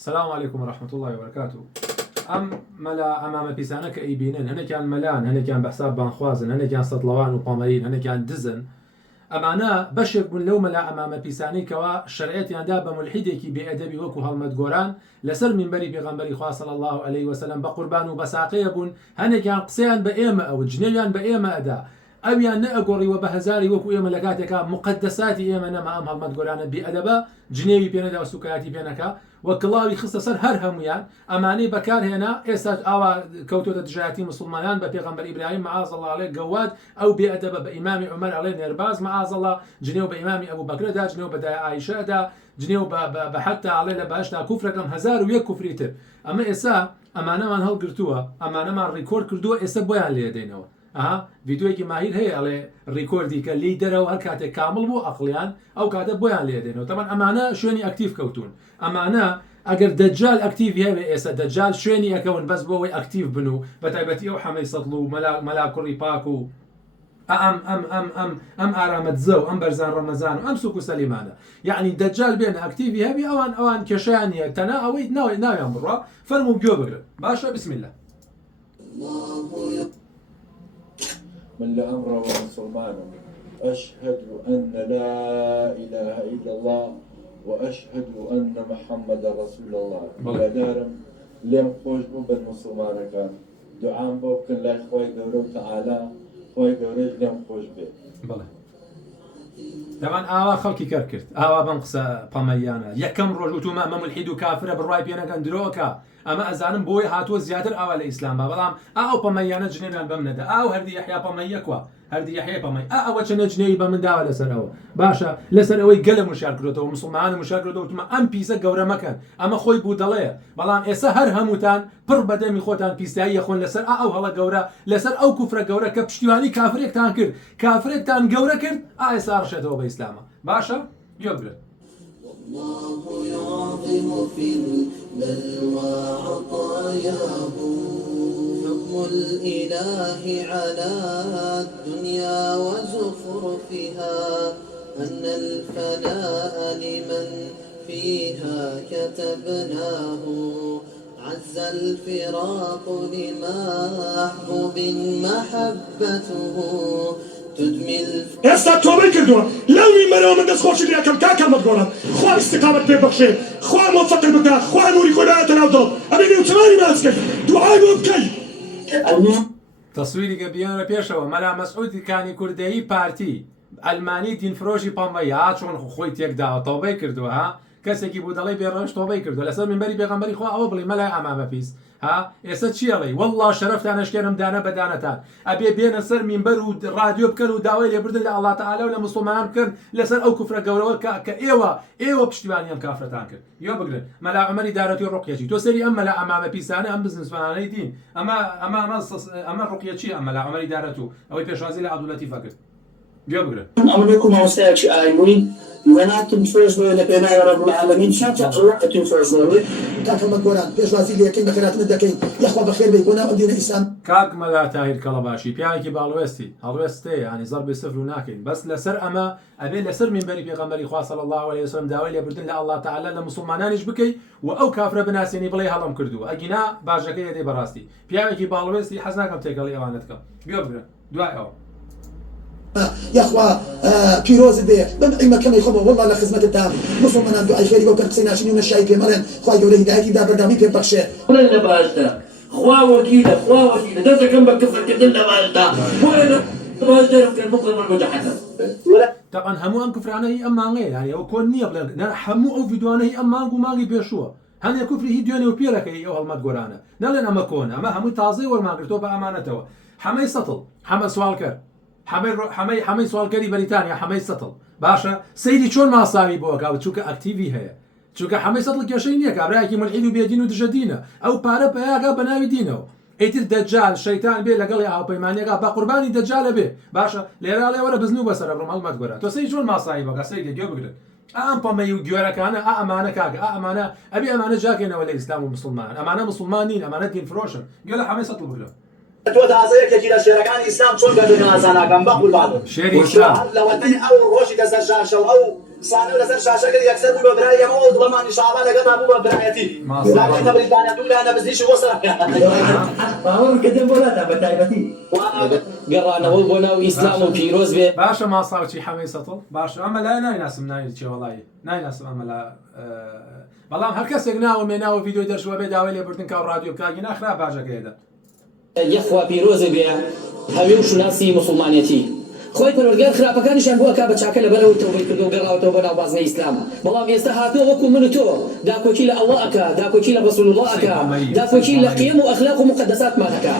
السلام عليكم ورحمة الله وبركاته. ملا أمام بيسانك أي بينن هنا كان ملان هنا كان بحساب بانخوازن هنا كان سطلوان وقامرين هنا كان دزن أمانا بشر من لو ملا أمام بيساني كوا شرعيت يندا بملحدك بأدبي وكو هالمدقوران لسر من بري بيغمبري خواه صلى الله عليه وسلم بقربان وبساقيبون هنا كان قسيان بإيمة أو جنيان بإيمة أدا أبيان نأقوري وبهزاري وكو إيمة لقاتك مقدساتي إيمة نما أم هالمدقوران بأدبا جنيوي بيندا وسكاياتي بينك وكلاوي خصصر هر هميان أماني بكار هنا إساج أو كوتو تجاهتي مسلمان ببيغمبر إبراهيم معاذ الله عليه جواد أو بأدب بإمام عمر عليه نرباز معاذ الله جنيو بإمام أبو بكر دا جنيو بدا عائشة دا جنيو بحتى عليه لباشتا كفر كم هزار ويك كفريته أما إسا أمانة من هل قرتوها أمانة من ريكورد كردوها إسا بيان لي دينه فيديوهی ماهر هي على ريكوردي كليدر أو هالكاتة كامل بو أقليان أو كاتة بيان لي دينه طبعا أمانة شوني أكتيف كوتون أمانة اگر دجال اكتيف هي اسا دجال شويني اكون بس بوي اكتيف بنو بتايبتي او حمي سطلو ملا كوري باكو ام ارامت زو ام برزان رمضان ام سوكو سليمانه يعني دجال بين اكتيف هي اوان كشانيه تنا او ناوي امر فرمو جوبر باشا بسم الله من لأمر ومسلمان أشهد أن لا إله إلا الله وأشهد أن محمد رسول الله لا دارم لم خوش بو بالمسلمان كان دعاء بو كن لا خوي دورو تعالى خوي دورج لم خوش به بله طبعا آوا خلقي كركرت آوا بنقص باميانا يكم رجوتو ما ملحد وكافر بالراي بينا كندروكا اما ازانم بوي هاتو زيادر آوا الاسلام بلام او باميانا جنينان بمندا او هردي يحيى باميكوا هردي يحيى بامي او چنه جني بمن داوا لسر او باشا لسر اوي قلم مشاركته ومسلمان مشاركته وتما ام بيسا غوره مكان اما خوي بودله بلام اسا هر هموتان پر بدمي خوتان بيساي يخون لسر او هلا غوره لسر او كفر غوره كبشتيواني كافريك تان كر كافريك تان غوره كر اسا ارشدوا باسلام باشا يقبل الله يعظم في البلوى عطاياه حكم الإله على الدنيا وزخرفها أن الفناء لمن فيها كتبناه عز الفراق لمحبوب محبته تدمي ئێستا تۆبەی کردووە لەوی مەرەوە من دەستخۆشی لێ ئەەکەم کا کەڵمەت گۆڕم خوا ئیستیقامەت پێ بەخشێ خوا مۆفەقت بکە خوا نووری خۆی بایەتە ناو دڵ ئەبینی وتمانی باسکەی دوعای بۆ بکەی تصويري قبيان بيشوا ملا مسعود كان كردي بارتي الماني دين فروشي بامبيات شلون خوي تيك دا توبه كردو كسكي بودلي بيرنش توبه كردو لسر من بري بيغمبري خو او بلي ملا امام بيس اسا تشيلي والله شرفت انا اشكرم دانا بدانتان ابي بين سر منبر وراديو بكن وداوي لبرد الله تعالى ولا مسلمان بكن لسر او كفر غورو ايوا بشتوانيام كافرتان كر يو بقول ملا عمري دارتي الرقيه تو سري اما لا امام بيس انا ام بزنس فاني دين اما الرقيه شي اما لا عمري دارتو او بيشوازي عبد اللطيف فكر يو بقول أمريكم مستعد آيمين وناتم فرزنا لبناء رب العالمين شاطر الله فرزنا كاكم القرآن بيش واسيل يكين بخيرات ندكين يخوى بخير بيكونا ودينا إسلام كاك ملا تاهير كلباشي بيانكي بالوستي هالوستي يعني ضرب صفر وناكن بس لسر اما ابي لسر من بري بيغمبري خواه صلى الله عليه وسلم داوي لبردن الله تعالى لمسلمانانش بكي واو كافر بناسيني بلي هلم كردو اجينا باجكي يدي براستي بيانكي بالوستي حزناكم تيكلي اوانتكم بيوبر دعاء يا اخوة بيروز بيه بمعي مكان يخبوا والله لخدمة الدام مسلمان عندو اي خيري وكان قصينا شنو نشاي في ملن خواهي وليه دايكي دا بردامي في بخشي وين باشتا خوا وكيلة ده كم بكفر كدلنا باشتا وين باشتا كان مقرن المجحدة طبعا همو ام كفرانه هي امانه يعني او كون نيه بلا همو او فيديوانه هي امانغو ماغي بيشوا هن كفر هي ديوني وبيرك هي او هالمد قرانا نلن اما كون اما همو تازي ورما قرتو بامانته حمي سطل حمى سوالكر حمي سوالكري بريطانيا حمي سطل باشا سيدي شلون ما صاوي بوكا وتشوكا اكتيفي هي چونکە حمەی سەدڵ کێشەی نییە کابراایکی ملحید و بێدین و دژەدینە ئەو پارە پەیاگا بە ناوی دینەوە ئیتر دەجال شەیتان بێ لەگەڵی هاوپەیمانیەکە بە قوربانی دەجالە بێ باشە لێرا لێوەرە بزن و بەسەرە بڕۆم هەڵمەت گۆرە تۆ سەی چۆن ماسایی بەکە سەیدە گوێ بگرن ئەم پەمەی و گوێرەکانە ئەمانە کاکە ئەمانە ئەبێ ئەمانە جاکێنەوە لە ئیسلام و مسلمان ئەمانە مسلمان نین ئەمانە دین فرۆشن گوێ لە حمەی سەدڵ بگرە تۆ تازەیەکێکی لە شێرەکانی ئیسلام چۆن گەردن ئازاناکەم بەقول بعض شێری ئیسلام. لەوەتەی ئەو ڕۆژی لەسەر شاشە و ئەو سانە لەسەر شاشەکە یەکسەر بوو بە برای ئەمە و دڵەمانی شعبان لەگەڵا بوو بە برایەتی لاکەتە بریتانیا دوو لایەنە بزنیشی بۆ سەرەکە باوەڕکردن بۆ ناتا بە تایبەتی گەڕانەوە بۆ ناو ئیسلام و پیرۆز بێ باشە ماساوچی حەمەی سەتڵ باشە ئەمە لای نایناسم ناوی چێ وەڵایی نایناسم ئەمە لە بەڵام هەر کەسێک ناوە مێناوە ڤیدیۆی دەرچووە بێ داوای لێبوردن کاو ڕادیۆ بکاگی ناخرا باشەکەیدا یەخوا پیرۆزە بێ هەوێ و شوناسی موسڵمانەتی خۆی پەروەردگار خراپەکانیشان بۆ ئەکا بە چاکە لەبەرەوەی تەوبەی کردو و گەڕاوەتەوە بەناو بازنەی ئیسلام بەڵام ئێستا هاتووە وەکو من و تۆ داکۆکی لە ئەڵڵا ئەکا داکۆکی لە ڕەسوول الله ئەکا داکۆکی لە قیەم و ئەخلاق و مقدساتمان ئەکا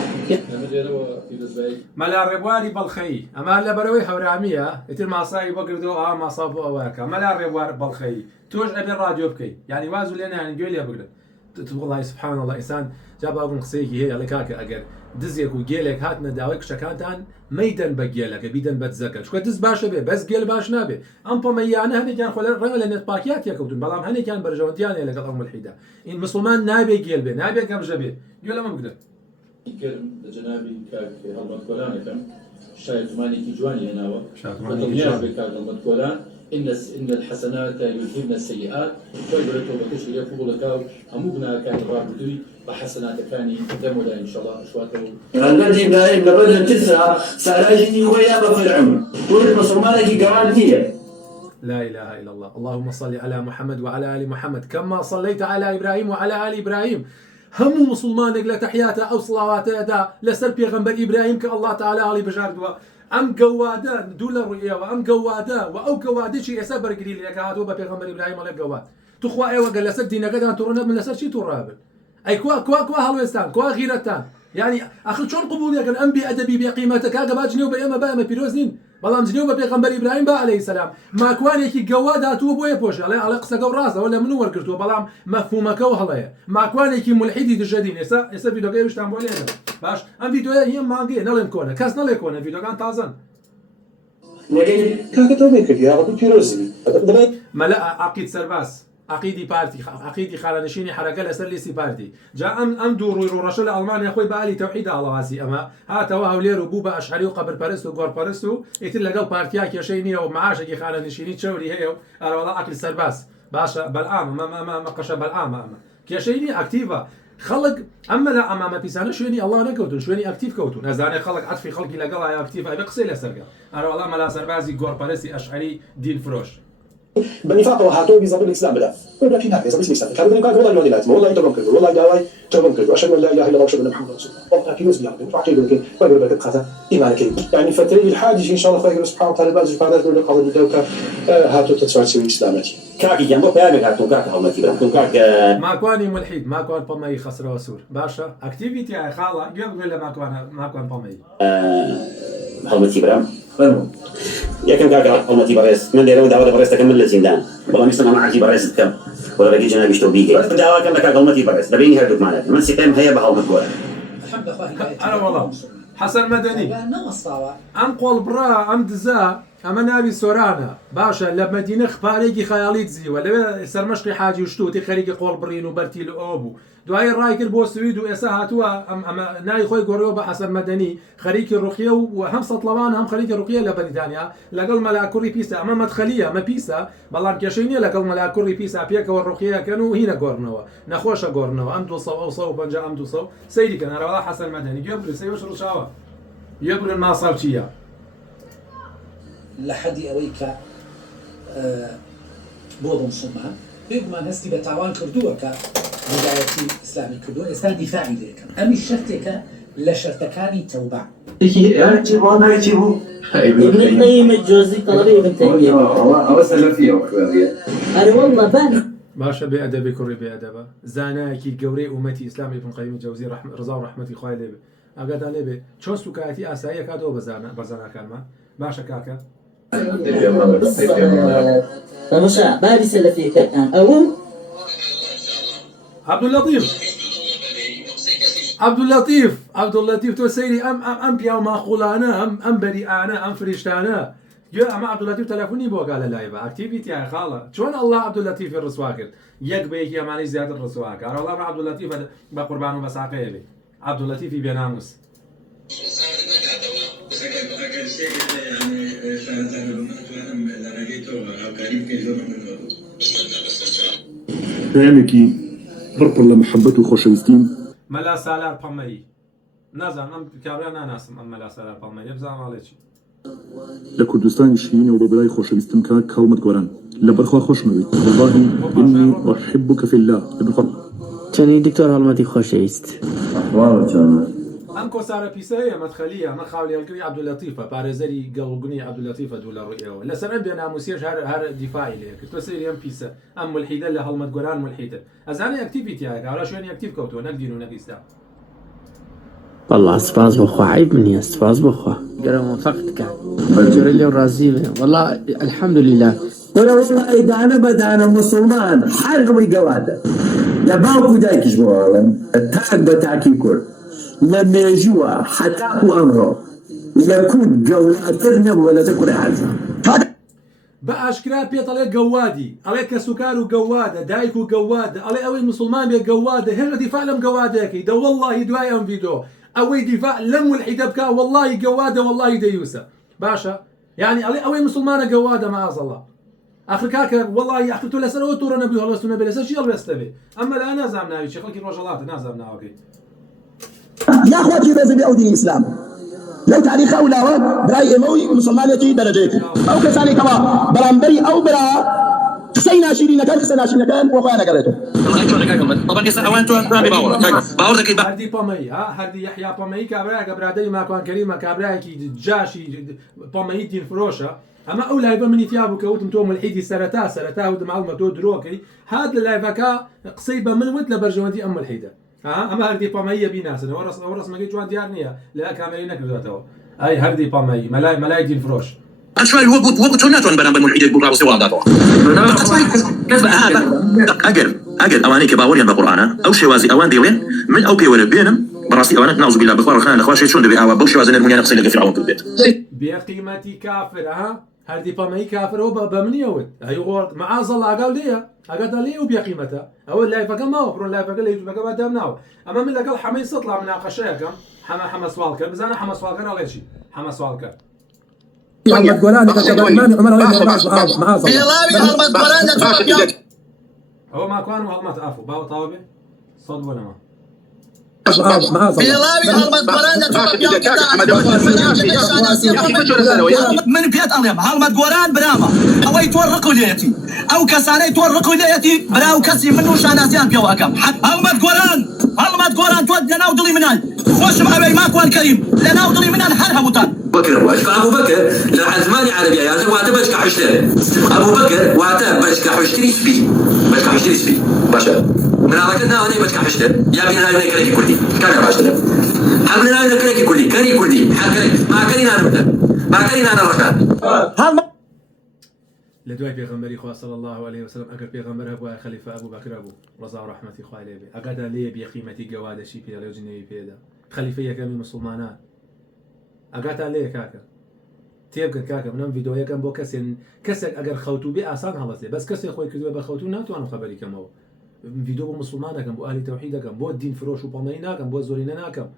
مەلا ڕێبواری بەڵخەیی ئەمە لەبەرەوەی هەورامیە ئیتر ماسایی بۆ کردەوە ئا ماسا بۆ ئەوەکە مەلا ڕێبوار بەڵخەیی تۆش ئەبێ ڕادیۆ بکەیت یعنی وازو لێ نایان گوێ لێ بگرن وڵی سبحان الله ئینسان جا باگم قسەیەکی هەیە لە کاکە ئەگەر دزێک و گێلێک هاتنە داوای کشەکانتان مەیدەن بە گێلەکە بیدەن بە دزەکە چکە دز باشە بێ بەس گێل باش نابێ ئەم پۆمەیانە هەنێکیان خۆ ڕەنگە لە نێتپاکیات تێکەوتون بەڵام هەنێکیان بەرژەوەندیانێ لەگەڵ ئەو ملحیدا این مسلمان نابێ گێل بێ نابێ گەمژە بێ گوێ لەمە بگرن کرد لە جەنابی کاک هەڵمەت کۆلانەکەم شاید زمانێکی جوانی هێناوە کاک هەڵمەت کۆلان إن الحسنات يذهبن السيئات ويقول توبتش يفوق لك همو بنا كان رابطوي بحسنات كاني قدام ولا إن شاء الله أشواته الذي إبراهيم لبدا تسعى سألاجني ويا بفرعون ولد مسلمانك جوانتيه لا إله إلا الله اللهم صل على محمد وعلى آل محمد كما صليت على إبراهيم وعلى آل إبراهيم هم مسلمانك لتحياته أو صلواته دا لسر بيغمبر إبراهيم كالله تعالى علي بجاردوا أم قوادا دولار رؤيا وأم قوادا وأو قوادا شيء يسبر قليل لك هاتوا بيغمبر إبراهيم على قواد تخوا أيوة قال لسر دينا قد ترونا من لسر شيء ترابل أي كوا هلوستان كوا غيرتان يعني أخي شلون قبول يا كان أنبي أدبي بقيمتك هذا باجني وبيما بقى بيروزين بلام جنيو بيغمبر إبراهيم با عليه السلام ما كوان يكي قواد هاتوا بويا بوش على قصة قو راسه ولا منو وركرتوا بلام مفهومك وهلايا ما كوان يكي ملحدي دجدين يسا فيديو جاي بشتام بولي باش أم فيديو هي مانجي نلم كونه كاس نلم كونه فيديو كان تازن كاكا توبيك يا ربي بيروزي ملا عقيد سرباس عقيدي بارتي عقيدي خالنشيني حركه لسر ليسي بارتي جاء ام دورو رشل المانيا خوي بالي توحيد على واسي اما هات وهو ليرو بوبا اشعري وقبر باريس وغور باريس يتل لقى بارتيا كشيني ومعاشي خالنشيني تشوري هي انا والله عقل سرباس باشا بالعام ما قشه بالعام كشيني اكتيفا خلق اما لا امام بيسانه شويني الله نكوتون شويني اكتيف كوتون ازاني خلق عطفي خلقي لقى اكتيف ابي قصي لسرقه انا والله ما لا سربازي غور باريس اشعري دين فروش بنفاق وهاتو بيزابل الاسلام بدا ولا في نافذ بس الاسلام كان بدنا والله الوالي لازم والله يتوكل كذا والله داوي توكل كذا عشان لا اله الا الله واشهد ان محمد رسول الله والله كيلوز بيعمل وعقيد لك ويقول لك قاتا ايمان كريم يعني فتري الحاج ان شاء الله خير سبحانه وتعالى باز قادر يقول لك قادر بدوكا هاتو تتسوي اسلامتي كاكي جنبو كامل هاتو كاكا او متي بركون كاكا ما كواني ملحد ما كوان بمي خسر وسور باشا اكتيفيتي يا خاله يقول له ما كوان بمي هلمتي برام يا كم كاكا هلمتي بريس من ديرو دعوه بريس تكمل للزندان والله مثل ما عجي بريس كم ولا بقي جنابي شتوبيكي بس دعوه كم كاكا هلمتي بريس دبيني هردوك معنا من سيتم هي بهلمت كوره الحمد لله انا والله حسن مدني ام قول برا ام دزا اما نابي سورانا باشا لمدينه خباريكي خيالي تزي ولا سرمشقي حاجي وشتوتي خريقي قول برين وبرتي لأوبو دعاي الرايكر بو سويد وإسا هاتوا أما ناي خوي قريو بحسن مدني خريكي الرقية وهم سطلوان هم خريكي الرقية لبريطانيا لقل ملا كوري بيسا أما مدخلية ما بيسا بلان كيشيني لقل ملا كوري بيسا بيكا والرقية كانوا هنا قرنوا نخوش قرنوا أم دوصو أو صو بنجا أم دوصو سيدي كان أنا حسن مدني يبرو سيوش رشاوة يبرو الماصر تشيا لحدي أويك بوضع مسلمان بيقوم هستي بتعوان كردوه كبدايتي إسلامي كردوه إستان دفاعي ليك أمي شرطك لشرطكاني توبع ابن القيم الجوزي طلبي ابن تيمية أو سلفية وكذا أنا والله بان باشا بأدبي كوري بأدبا زاناكي قوري أمتي إسلامي ابن قيم الجوزي رضا ورحمتي خواه ليبي أقاد ليبي چون سوكاتي أسايا كادو بزانا كان ما باشا كاكا فمشا بابي سلفية كان أو عبد اللطيف تو سيري ام بياو ماخولانا ام بريئانا ام فريشتانا جو اما عبد اللطيف تلفوني بو قال لايفا اكتيفيتي يا خاله شلون الله عبد اللطيف الرسواكر يك بيك يا ماني زياده الرسواكر والله ما عبد اللطيف بقربان ومساقيه بي عبد اللطيف بيناموس پەیامێکی پڕ لە محەبەت و خۆشەویستیم مەلا سالار پەمەی نازانم کابرا ناناسم ئەم مەلا سالار پەمەی نەبزانم ئاڵێکی لە کوردستانی شینەوە بە بەلای خۆشەویستم کە کاڵمت گۆران لەبەرخوا خۆشمەوێت والله إني أحبك في الله ابن خۆ چەندی دکتۆر هەڵمەتی خۆشەویست ئەم کۆسارە پیسەیە مەدخەلیە ئەمە خاولیانکردی عەبدولەتیفە پارێزەری گەڵگونی عەبدولەتیفە دوو لە ڕوویەوە لەسەر ئەم بێناموسیەش هەر دیفاعی لێ کرد تۆ سەیری ئەم پیسە ئەم مولحیدە لە هەڵمەت گۆران مولحیدە ئەزانێ ئەکتیڤیتیایە هەڵا شوێنی ئەکتیڤ کەوتووە نەک دین و نەک ئیسلام والله سپاس بخوا عیب نییە سپاس بخوا گەرە موفقت کە بەجۆرە لێو ڕازی بێ والله الحمد لله ولا والله دانا بدانا مسلمان حرقوا جواده لا باوكو دايكش بوالن التاك بتاعكي كل لما يجوا حتاكو امره يكون جواترنا ولا تكون حاجه بە ئاشکرا پێت ئەڵێ گەوادی ئەڵێ کە سوکار و گەوادە دایک و گەوادە ئەڵێ ئەوەی مسلمان بێ گەوادە هێڵە دیفاع لەم گەوادەکەی دە وەڵڵاهی دوای ئەم ڤیدۆ ئەوەی دیفاع لەم مولحیدە بکە وەڵڵاهی گەوادە وەڵڵاهی دەیوسە باشە یعنی ئەڵێ ئەوەی مسلمانە گەوادە مەعاذەڵڵا آخر کاکە وەڵڵاهی آخر تۆ لەسەرەوە تووڕە نەبووی هەڵوەستوونە بێ لەسەر چی هەڵوێستە بێ ئەمە لا نازانم ناوی چی خەڵکی ڕۆژهەڵاتە نازانم ناوەکەی يا اخواتي لازم يعودي الاسلام لو تاريخ اولاوه براي اموي مسلمانيتي درجيك او كساني كما برامبري او برا حسينا شيرين كان حسينا شيرين كان وخانا قريته طبعا يسا اوانتو باور هەردی پەمەی هەردی یحیا پەمەی کابراایەکە برادەری ماکوان کەریمە کابراایەکی جاشی پەمەی دین فرۆشە ئەمە ئەو لایڤە منی تیا بوو کەوتم تۆ مولحیدی سەرەتا وتم هەڵمە تۆ درۆکەی هات لە لایڤەکە قسەی بە من وت لە بەرژەوەندی ئەم مولحیدە ئەمە هەردی پەمەیە بیناسن ئەو ڕسمەکەی جوان دیار نییە لە کامێری نەکردوێتەوە ئەی هەردی پەمەی مەلای دین فرۆش أشوال هو توناتون برام بالملحدين يقول راسي واضح أجر أواني كباوريان بالقرآن أو شيء وازي أوان ديوين من أو بيولا بينم براسي أوانات نعوذ بالله بخار خان الأخوان شيء بي أوا بوش وازن المنيا نقصي لك فرعون بالبيت بقيمتي كافر هەردی پەمەی کافرەوە بە منیەوت ئەی غۆڵ معاذەڵڵا ئاگاو لێیە ئەگەدا لێ و بێقیمەتە ئەوە لایڤەکە ماوە بڕۆن لایڤەکە لە یوتیوبەکە دامناوە ئەمە من لەگەڵ حەمەی سەتڵا مناقەشەیەکەم حەمە سوالکە بزانە حەمە سوالکە ناڵێکی حەمە سوالکە ئەوە ماکوان و هەڵمەت ئافو باوە تاوە بێ سەد بۆ لەمە من بيت أليم هالمد قران برامة أوي تورقوا ليتي أو كساني تورقوا ليتي براو كسي منو شاناسيان بيواكم هالمد قران تود لنا ودلي منال خوش معبي ماكو الكريم لنا ودلي منال حرها بطان بكر واشكا أبو بكر لعزماني عربية يا زلمة واتا بشكا حشتري أبو بكر واتا بشكا حشتري سبي باشا من هذا كنا أنا بشكا حشتري يا بينا أنا كريكي كردي كان باشتري حبنا أنا كريكي كردي ما كرينا أنا ركان لە دوای پێغەمبەری خوا صلی الله عليه وسلم ئەگەر پێغەمبەر هەبووە خەلیفە ئەبوو بەکر بوو ڕەزا و ڕەحمەتی خوای لێ بێ ئەگەدا لێ بێقیمەتی گەوادەشی پێ لەو جنێوی پێدا خەلیفەی یەکەمی مسلمانان ئەگاتا لێ کاکە تێبگەن کاکە منم ڤیدۆیەکەم بۆ کەسێک ئەگەر خەوتو بێ ئاسان هەڵەسێ بەس کەسێک خۆی کردووە بە خەوتو ناتوانم خەبەری کەمەوە ڤیدۆ بۆ مسلمانەکەم بۆ ئالی تەوحید دەکەم بۆ دین فرۆش و پەمەی ناکەم بۆ زۆرینە ناکەم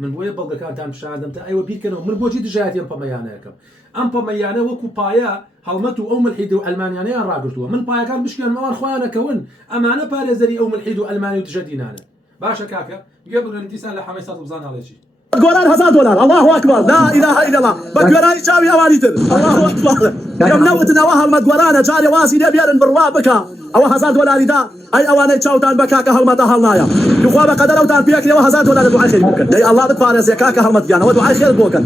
من بۆیە بەڵگەکانتان پیشاندەم تا ئەوە بیرکەنەوە من بۆچی دژایەتی ئەم پەمەیانەکەم ئەم پەمەیانە وەکو پایە هەڵمەت و ئەو ملحید و ئەلمانیانەیان ڕاگرتووە من پایەکان بشکێنمەوان خۆیانەکەون ئەمانە پارێزەری ئەو ملحید و ئەلمانی و دژە دینانە باشە کاکە گوێ بگرن دیسان لە حەمەی سەد بزان هەڵێکی دولار $1000 الله اكبر لا اله الا الله بكراني شاوي اوانيتر الله اكبر يوم نوتنا وهل مدورانا جاري واسي نبيرن بروا بكا او $1000 دا اي اواني تشاوتان بكاكا هلمتا هلنايا يخوا بقدر اوتان بيك لو $1000 دعاء خير ممكن دي الله بتفارس يا كاكا هلمت جانا ودعاء خير بوكن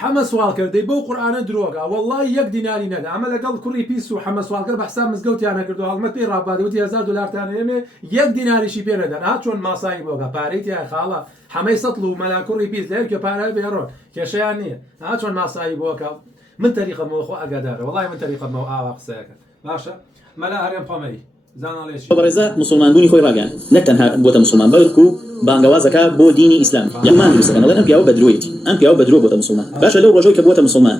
حەمە سوال کردی بۆ قورآانە درۆگە وەڵڵای یەک دیناری نەدا ئەمە لەگەڵ کوڕی پیس و حەمە سوالکە بە حساب مزگەوتیانە کردو هەڵمەت پێی ڕابادەوتی $1000 ئێمێ یەک دیناریشی پێنەدەن ها چۆن ماسایی بۆگە پارەی تیا خاڵە حەمەی سەتڵ و مەلا کوڕی پیس لێر کە پارە بێڕۆ کێشەیان نییە ها چۆن ماسایی بۆکە من تەریقەمەوە خۆ ئەگادارە وەڵای من تەریقەمەوە ئاوا قسەیەکە باشە مەلا هەرێم پەمەی بەڕێزە مسلمانبوونی خۆی ڕاگەیان نەک تەنها بۆتە مسلمان بەڵکو بانگەوازەکە بۆ دینی ئیسلام یەکمان دروستەکەن دەڵێن ئەم پیاوە بەدرۆیەتی ئەم پیاوە بەدرۆ بۆتە مسلمان باشە لەو ڕۆژەوەی کە بۆتە مسلمان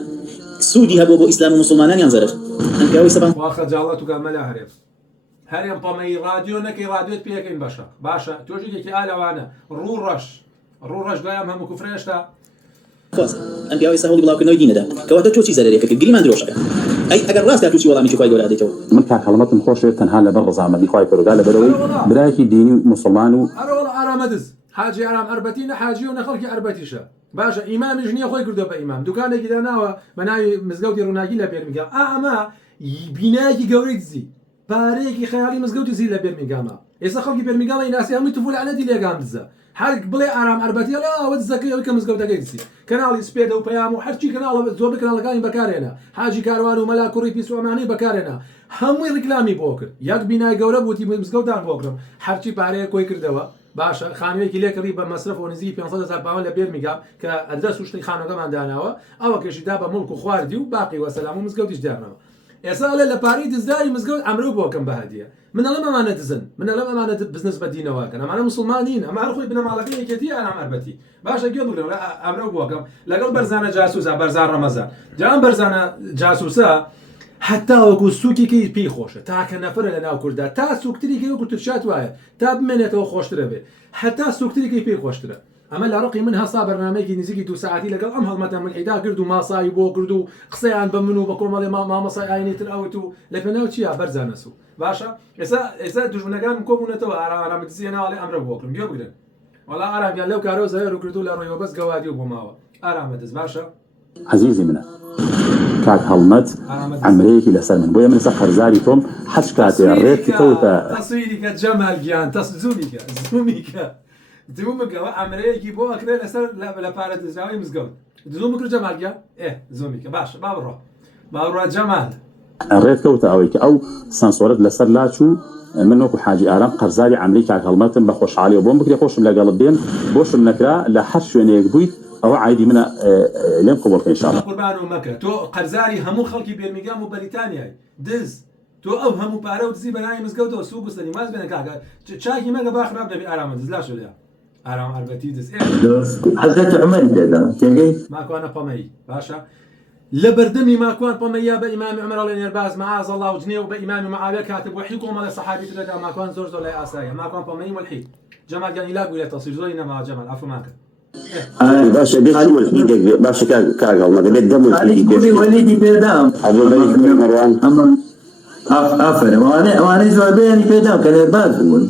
سوودی هەبوو بۆ ئیسلام و مسلمانانیان زەرر ئەم پیاوەی سەبان خەجاڵەت و مەلا هەرێم پەمەی رادیۆ نەکەی رادیۆت پێەکەین باشە تۆژێکی ئالەوانە ڕوو ڕەش دوایان هەموو کوفرێشتا خواست ئەم پیاوەی سەهۆڵی بڵاوکردنەوەی دینەدا کەواتە تۆ چی زەرێکە گری مان درۆشەکە ئەی ئەگەر ڕاستە تووشی وەڵامی خۆی گەورە دێتەوە من کاک هەڵمەتم خۆشێ تەنها لەبەر ڕزامەندی خۆی پەروەردگار لەبەرەوەی برایەکی دینی و موسڵمان و ئەرەوەڵ ئارامەدز حاجی ئارام ئەربەتی نە حاجی و نە خەڵکی ئەربەتیشە باشە ئیمامیش نییە خۆی کردو بە ئیمام دوکانێکی داناوە بە ناوی مزگەوتی ڕووناکی لە بێرمیگام ئەمە بینایەکی گەورەی دزی پارەیەکی خەیاڵی مزگەوتی زی لە بێرمیگامە ئێستا خەڵکی بێرمیگامە ناسی هەمووی توفول عەنەتی لێگام دزە هەر بڵێ ئارام ئەربەتی لە ئەوە دزەکەی ئەوەی کە مزگەوتەکەی دزی کەناڵی سپێدە و پەیام و هەرچی کەناڵە زۆر کەناڵەکانی بەکارێنە حاجی کاروان و مەلا کوڕی پیس و ئەمانەی بەکارێنە هەمووی ڕیکلامی بۆ کرد یەک بینای گەورە بوتی مزگەوتان بۆ کردم هەرچی پارەیە کۆی کردەوە باشە خانوویەکی لێکڕی بە مەسرف و نزیکی 500,000 پاوەند لە بێرمیگام کە ئەدرەس و شتی خانەکەمان داناوە ئەوە کەشیدا بە مڵک و خواردی و باقی وەسەلام و مزگەوتیش دارنەوە ئێستا ئەڵێ لە پارەی دزداری مزگەوت ئەمرۆ بۆکەم بەهەدیە من ئەڵێم ئەمانە دزن من ئەڵێم ئەمانە بزنس بە دینەوەکەن ئەمانە موسڵمان نین ئەمە هەر خۆی بنەماڵەکەی یەکێتی ئارام ئەربەتی باشە گوێ بگرن ئەمرۆ بۆکەم لەگەڵ بەرزانە جاسووسە بەرزان ڕەمەزان جان بەرزانە جاسووسە حتا وەکو سووکێکی پێی خۆشە تاکە نەفرە لە ناو کووردا تا سوکتریکە وەکو ترشات وایە تا بمێنێتەوە خۆشترە بێ حتا سوکتریکی پێی خۆشترە ئەمە لە ڕقی من هەستا بەرنامەیەکی نزیکی 2 ساعتی لەگەڵ ئەم هەڵمەتە ملحیدا کرد و ماسایی بۆ کرد و قسەیان بە من و بە کۆمەڵی مامەسای ئاینیتر ئەوت و لە پێناو چیە بەرزانەسو باشە ئێستا دوژمنەکان کۆبوونەتەوە ئارامەدزیێناوەڵێ ئەمرە بۆکرم گوێ بگرن وەڵا ئارامیان لەو کارۆ زەوێر و کردو لە ڕۆیەوە بەس گەوادی و بۆماوە ئارامەدز باشە عزیزی منە کاک هەڵمەت ئەمرەیەکی لەسەر من بۆیە من سە قەرزاری تۆم حەج کاتێ ڕێتی کەوتە تەسویریکە جەمالگیان زوومیکە زوومیکە دوومەوە ئەمرەیەکی بۆ ئەکرێ لەسەر لە پارە دزراوی مزگەوت زوو بکرد جەمالگیان زوومیکە باشە با بڕۆ جەمال ڕێت کەوتە ئەوەی کە ئەو سانسۆرت لەسەر لاچوو من وەکو حاجی ئارام قەرزاری ئەمری کاک هەڵمەتم بە خۆشحاڵی و بۆم بکرێ خۆشم لەگەڵت بێن بۆشم نەکرا لە هەر شوێنەیەک بوویت ئەوە عایدی منە لێم قبوڵکە ئینشاءڵڵا قوربان و مەکە تۆ قەرزاری هەموو خەڵکی بێرمیگام و بەریتانیای دز تۆ ئەو هەموو پارە و دزی بەناوی مزگەوتەوە سووک و سەلیماز بێنە کاکە چاکی مەگە با خراپ دەبێ ئارامە دز لاش لێ ئارام ئەربەتی دز حەزرەت عومەری پێدا تێگەی ماکوانە پەمەی باشە لە بەردەمی ماکوان پەمەیە بە ئیمامی عومەر ئەڵێ نێرباز مەعاذ الله و جنێ و بە ئیمامی معاویە کاتب وحی کۆمەڵە سەحابی ترەدا ماکوان زۆر لای ئاساییە ماکوان پەمەی ملحی جەمالگیان ئیلا بوو لە تەفسیر زۆری نەماوە جەمال عەفو ماکە باشە بێت ملحیدێک باشە کاک هەڵمەت دەبێت دە ملحیدی وەلیدی پێدام مەڕوان ئەمە ئافرە ئەوانەی زۆر بێنی پێدام کە لێرباز بوون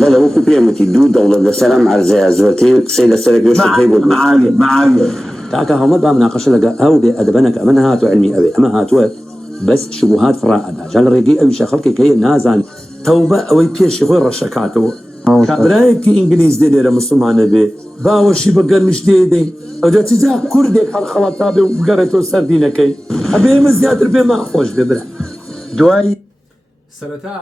لەلا وەکو پێمەتی دوو دەوڵەت لەسەرم عەرزەیە زۆرتر قسەی لەسەر گوێشتەکەی بۆ معاویە کاکە هەڵمەت با مناقەشە لەگە ئەو بێ ئەدەبەنەکە ئەمە نەهاتوە علمی ئەوێ ئەمە هاتووە بەس شبوهات فڕائەدا جا لە ڕێگەی ئەویشە خەڵکێک هەیە نازان تەوبە ئەوەی پێشی خۆی ڕەشەکاتەوە کابراایەکی ئینگلیز دێ لێرە مسلمانە بێ باوەشی بە گەرمیش دێدەی ئەوجا چیزا کوردێک هەڵخەڵات تا بێ و بگەڕێتەوە سەر دینەکەی ئەبێ ئێمە زیاتر بێمە خۆش بێ برا دوای سەرەتا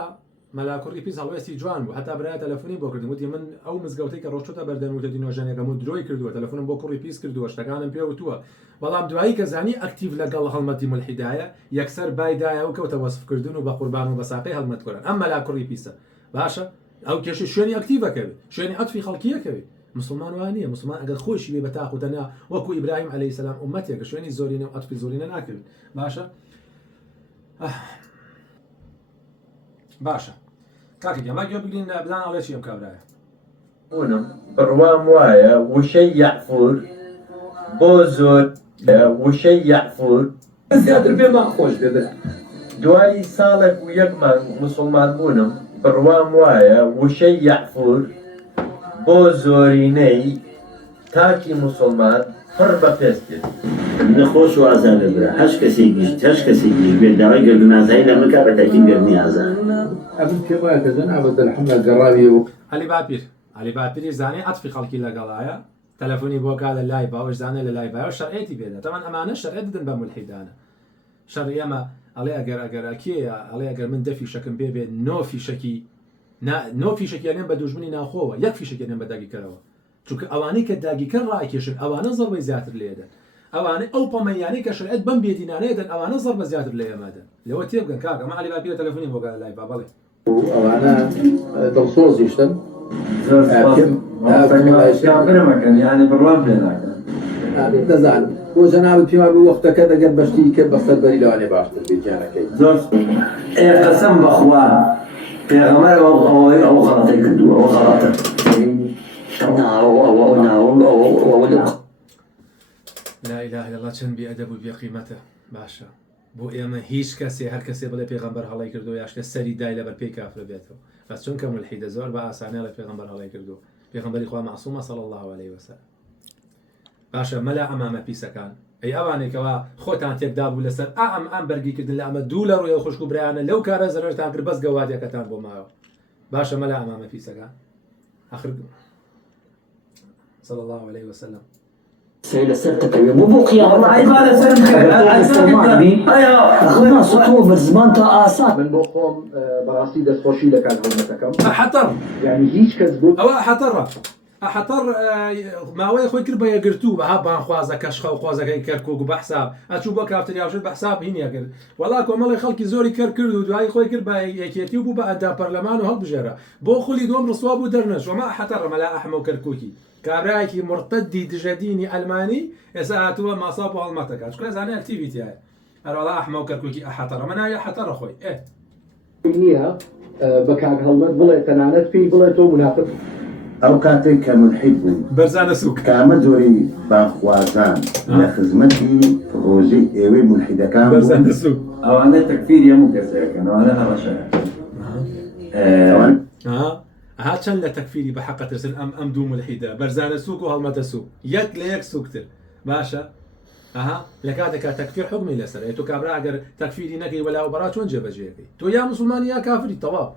مەلا کوڕی پیس هەڵوێستی جوان بوو هەتا برای تەلەفۆنی بۆ کردم وتی من ئەو مزگەوتەی کە ڕۆژتە بەردەم وتە دینۆژانێکەم و درۆی کردووە تەلەفۆنم بۆ کوڕی پیس کردووە شتەکانم پێ وتووە بەڵام دوایی کە زانی ئەکتیڤ لەگەڵ هەڵمەتی ملحیدایە یەکسەر بایدایە و کەوتە وەسفکردن و بە قوربان و بە ساقەی هەڵمەت کۆران ئەم مەلا کوڕی پیسە باشە ئەو کێشە شوێنی ئەکتیڤەکەوێت شوێنی ئەتفی خەڵکیەکەوێت مسلمان وانە مسلمان ئەگەر خۆشی بێ بە تاقوتەنیا وەکو ئیبراهیم عەلەیهی سەلام ئومەتێکە شوێنی زۆرینە و ئەتفی زۆرینە ناکەوێت باشە باشە کاکە گەمە گوێ بگرین بدان ئەڵێ چی ئەم کابرایە بڕوام وایە وشەی یەعفور بۆ زۆر وشەی یەعفور زیاتر بێمە خۆش بێ دوای ساڵێک و یەک مانگ موسڵمان بوونم بڕوام وایە وشەی یەعفور بۆ زۆرینەی تاکی موسڵمان پڕ بە پێست کرد نەخۆش و ئازار لەبرا هەش کەسێکی بێت داوای گەردونازایی لە مکا بە تاکین گەرمی ئازار ئەبن پێ وایە کە زەن ئابەدە الحەمدە گەڕاوی و عەلی باپیری زانێ ئەتفی خەڵکی لەگەڵایە تەلەفۆنی بۆ کا لە لای باوەش زانێ لە لای باوە شەرعێتی بێدە تەمان ئەمانە شەرعێت دەدەن بە مولحیدانە شەڕی ئەمە ئەڵێ ئەگەر کێیە ئەڵێ ئەگەر من دە فیشەکەم پێ بێت نۆ فیشەکیانێن بە دوژمنی ناخۆوە یەک فیشەکێنێن بە داگیکەرەوە چونکە ئەوانەی کە داگیکەر ڕاکێشن ئەوانە زەڵبەی زیاتر لێدەن ئەوانەی ئەو پەمەیانەی کە شەرعێت بەم بێدینانەیەدەن ئەوانە زەڵبە زیاتر لێ ئەمەدەن لەوە تێبگەن کاکە ئەمە عەلی باپیرە تەلەفۆنی بۆ کا لە لای با بەڵێ ئەوانە دڵسۆزیشتن برمەکەن یعنی بڕوام پێ ناکەن دەزانم بۆ جەنابەت پێما بوو وەختەکە دەگەن بەشتی کرد بەسەربەری لەوانێ باشتر بێجانەکەی زۆر قەسەم بەخوا پێغەمبەر ئەو غەڵەتەی کردووە ئەوە غەڵەتە لا إله إلا الله چەند بێئەدەب و بێقیمەتە باشە بۆ ئێمە هیچ کەسێ هەر کەسێ بڵێ پێغەمبەر هەڵی کردو یاشکە سەری دای لەبەر پێی کافر بێتەوە بەس چونکە ملحیدە زۆر بە ئاسانیە لە پێغەمبەر هەڵی کردو پێغەمبەری خوا معسوومە صلی الله عليه وسلم باشە مەلا ئەمامە پیسەکان ئەی ئەوانێکەوە خۆتان تێکدا بوو لەسەر ئەم بەرگیکردن لە ئەمە دوو لە ڕووی خوشک و برایانە لەو کارە زەرەرتان کرد بەس گەوادەکەتان بۆ ماوە باشە مەلا ئەمامە پیسەکان آخر صلى الله عليه وسلم سيل سرتك يا بو قيام والله عبادة سرتك أخونا صوتو برزمان تا آسان من بۆ خۆم بەڕاستی دەستخۆشی لەکات هەڵمەتەکەم أحتر يعني هیچ کەس بوو ئەوە ئەحتەر ماوەی خۆی کرد بە یەگرتوو بەها بانخوازە کەشخە و خوازەکەی کەرکۆک و بەحساب ئەچوو بۆ کافتریاژت بەحساب هینیە کرد وەڵا کۆمەڵی خەڵکی زۆری کەر کرد و دوای خۆی کرد بە یەکێتی و بوو بە ئەندا پەرلەمان و هەڵبژێرە بۆ خولی دۆم ڕسوا بوو دەرنەش وما ئەحتەر مەلا ئەحمە و کەرکۆکی کابراایکی مرتدی دژەدینی ئەلمانی ئێستا هاتووە ماسا بۆ هەڵمەتەکە چکە زانێ ئەکتیڤیتیایە هەروەڵا ئەحمە و کەرکۆکی ئەحتەرە مەناوی ئەحتەرە خۆی نییە بە کاک هەڵمەت بڵێ تەنانەت پێی بڵێ تۆ منافق ئەو کاتێک کە ملحید بوون بەرزانە سووک کامە جۆری باخوازان لە خزمەتی ڕۆژەی ئێوەی ملحیدەکان بەرزانە سووک ئەوانە تەکفیری هەموو کەسێکن ئەوانە هەڵەشەیە ها چەند لە تەکفیری بە حەقە ترسن ئەم دوو ملحیدە بەرزانە سووک و هەڵمەتە سووک یەک لە یەک سووکتر باشە لە کاتێکا تەکفیر حکمی لەسەر تۆ کابرا ئەگەر تەکفیری نەکەی وەلا وبەرا چۆن جێبەجێەکەی تۆ یا مسلمانی یا کافری تەواو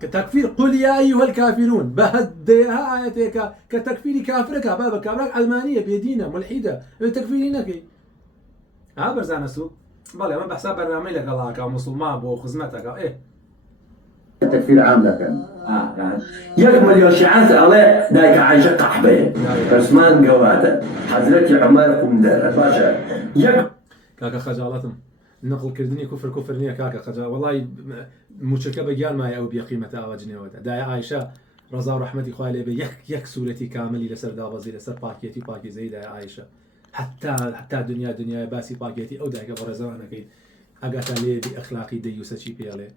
کە تەکفیر قل یا ئەیها الکافرون بە هەدەیەها ئاەتێکە کە تەکفیری کافرەکە با بە کابراک ئەلمانیە بێدینە ملحیدە تەکفیری نەکەی بەرزانە سووک بەڵێ ئەمە بەحساب بەرنامەی لەگەڵاکە مسلمان بۆ خزمەتەکە تەکفیر عام دەکەن يك مليون شيعان على دايك عايشة قحبة عثمان قوادة حضرتك عمر قمدر باشا يك كاكا خجالتم نقل كردني كفر نية كاكا خجال والله موشكة بجان ما أو بقيمة أواجني وده داي عائشة رضا ورحمتي خوالي بي يك سورتي كامل لسر دابزي لسر باكي زي داي عائشة حتى دنيا باسي باكيتي أو دايك برزانا كيد أقاتا لي بأخلاقي ديوسة شي بيالي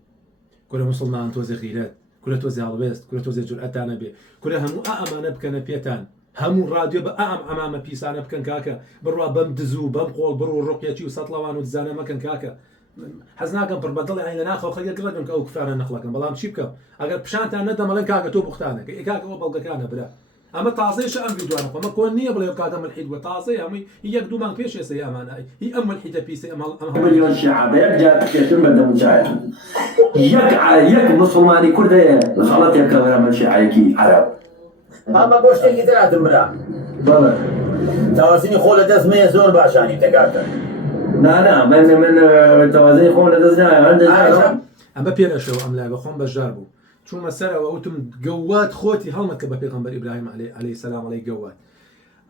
كل مسلمان توزي غيرات كل توزي هالبست كل توزي جرأتانا بي كل همو أمانة بكنا بيتان همو راديو بأم أمام بيسانا بكن كاكا بروا بمدزو بمقول برو الرقية وسطلوان وتزانا مكن كاكا حزناكم بربدل عين ناخذ خلي قلدهم كأو كفارا نخلقهم بلام شيبكم أقل بشانتان ندم ملين كاكا تو بختانك كاكا وبلغ كان بلا أما تعزيش أم فيديونا فما كون نية بلا يقادم الحيد وتعزي أمي هي يقدو مان فيش يسي أمانة هي أم الحيدة بيسي أم مليون شعب يرجع كثير من دم شاعر يك مسلماني كل ده غلط يا كاميرا من شعيكي عرب أما بوشتي كده أتمرا بلى توازني خولة دزمية زور باشاني تقاطع لا من توازني خولة دزمية أما بيرشوا أم لا بخون بجربوا شو مسألة وأنتم جواد خوتي هلمت كبا بيغمبر إبراهيم عليه السلام عليه جواد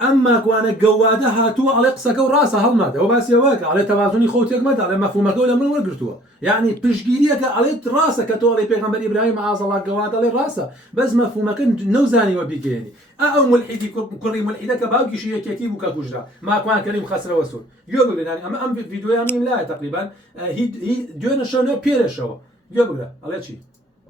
أما كوانا جوادة هاتوا على قصك وراسه هلمت وبس يواك على توازني خوتي مد على مفهومك ولا من ورقتوا يعني بشجيريك على راسك تو على بيغمبر إبراهيم عز الله جواد على راسه بس مفهومك نوزاني وبيجيني أو ملحدي كل ملحدك باقي شيء كتيب وكجرا ما كان كريم خسر وسود يقول يعني أم فيديو يامين لا تقريبا هي دون شنو بيرشوا يقول على شيء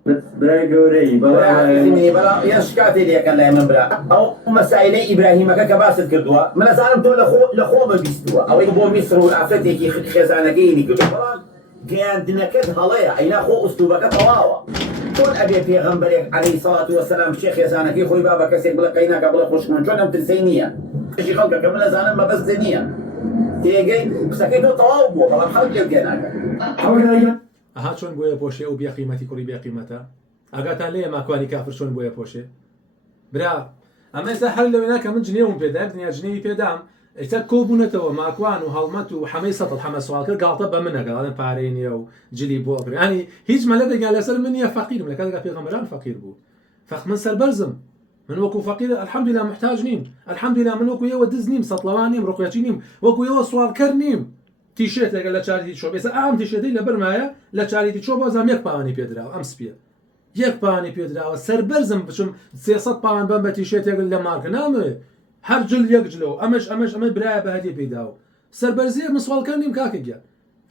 براي قوري بلا يشكاتي لي كان لا من بلا او مسائل ابراهيم كباسط كردوا من زعلم تو لخو ما بيستوا او يبو مصر والعفتي كي خزانه كيني كردوا كان دنكت هلايا اين اخو اسلوبك طواوا كون ابي پیغمبر عليه الصلاه والسلام شيخ يزانه كي خوي بابا كسي بلا قينا قبل خوش من شلون تنسينيه شي خلق قبل زعلم ما بس زينيه تيجي سكيتو طواوا بلا حاجه ديالك حاول أها شون بويا بوشة أو بيا قيمتي كوري بيا قيمتها أقاتان ليه ما كواني كافر شون بويا بوشة برا أما إذا حل لو هناك من جنيه وبيدام دنيا جنيه بيدام إذا كوبونته ما كوان وهالمت وحميصة الحماس سؤال قال طب منها قال أنا باريني أو جلي بوكر يعني هيج ملذ قال يسأل مني فقير ملك هذا في غمران فقير بو فخ من سلبرزم من وكو فقير الحمد لله محتاج نيم الحمد لله من وكو يو دزنيم سطلوانيم رقيتي نيم وكو يو سؤال كرنيم تيشيرت لەگەڵ لە چاریتی شۆ بێسە ئام تیشێتی لە بەرمایە لە چاریتی چۆ بۆزام یەک پاوانی پێدراوە ئەم سپیە یەک پاوانی پێدراوە سەربەرزم بچم 300 پاوان بەم بە تیشێتێک لە مارکە نامەوێت هەر جل یەک جلەوە ئەمە برایە بە هەدیە پێداوە سەربەرزیە مسواڵکردنیم کاکەگیان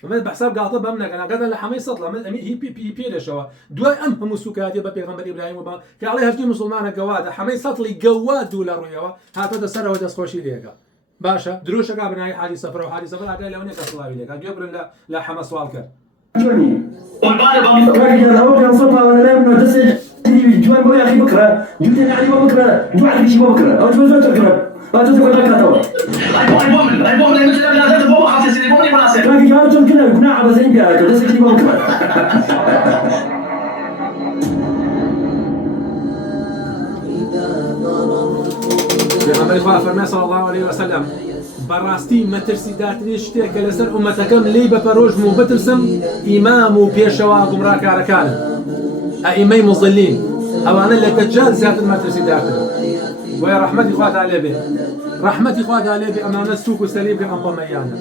ئەمە بەحساب گاڵتە بەم نەکەن ئەگەر لە حەمەی سەد لە هی پێدەشەوە دوای ئەم هەموو سوکاتی بە پێغەمبەر ئیبراهیم و کە ئەڵێ هەرچی مسلمانە گەوادە حەمەی سەتڵی گەواد دوو لە ڕوویەوە هاتە دەسەرەوە دەستخۆشی لێگە باشا دروشك بناي حالي سفر وحالي سفر قال لو نيك صلاوي لك اجبر لا حماس سؤالك جوني والله هو كان صوتها وانا نايم انه دسج جوان بويا اخي بكره جبت لي علي بكره جو على شيء بكره او جو تكره ما تقول لك توا اي بوم مثل لا تبغى خاص يصير بوم مناسب باقي جاوبتهم كلها قناع على زين قالت دسج لي بكره پیغمبر خدا فرمای صلی الله علیه و سلم براستي مترسي داتني شتيك لسر أمتكم لي بفروج مو بترسم إمام وبيشوا قمرا كاركان أئمي مضلين أو أنا اللي دجال زيادة مترسي داتني ويا رحمتي خوات عليه به رحمتي خوات عليه به أمانة سوق وسليم كم أنطم أيانا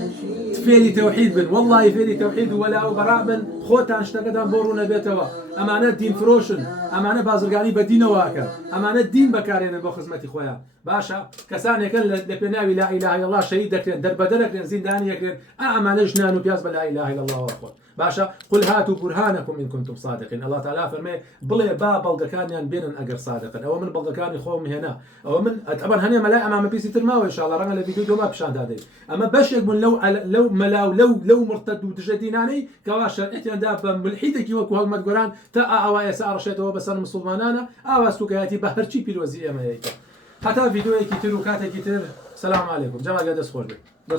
فيري توحيد بن والله فيري توحيد ولا وبراء بن خوتان اشتقدان بورونا بيتوا أمانة دين فروشن أمانة بازرقاني بدين واكا أمانة دين بكارين بخدمتي خويا باشا كساني كان لبناوي لا إله إلا الله شهيد كرين دربدرك كرين زنداني كرين أعمال جنان وبياز بلا إله إلا الله وأخوة باشا قل هاتوا برهانكم إن كنتم صادقين الله تعالى فرمي بلي با بلغكانيان بينن أجر صادقين أو من بلغكاني خوم هنا أو من طبعا هني ملاء أمام بيسي ترماوي إن شاء الله رغم الفيديو ما بشان هذا أما باش يقول لو ملاو لو مرتد وتجديناني كواش إتيان داب ملحيدك يوكو هالمدقران تا أوا يسار شيء بس أنا مسلمانانا أوا سوكاتي بهرشي بيروزي أما هيك حتى فيديو كتير وكاتي كتير السلام عليكم جماعة قاعد أسخور بس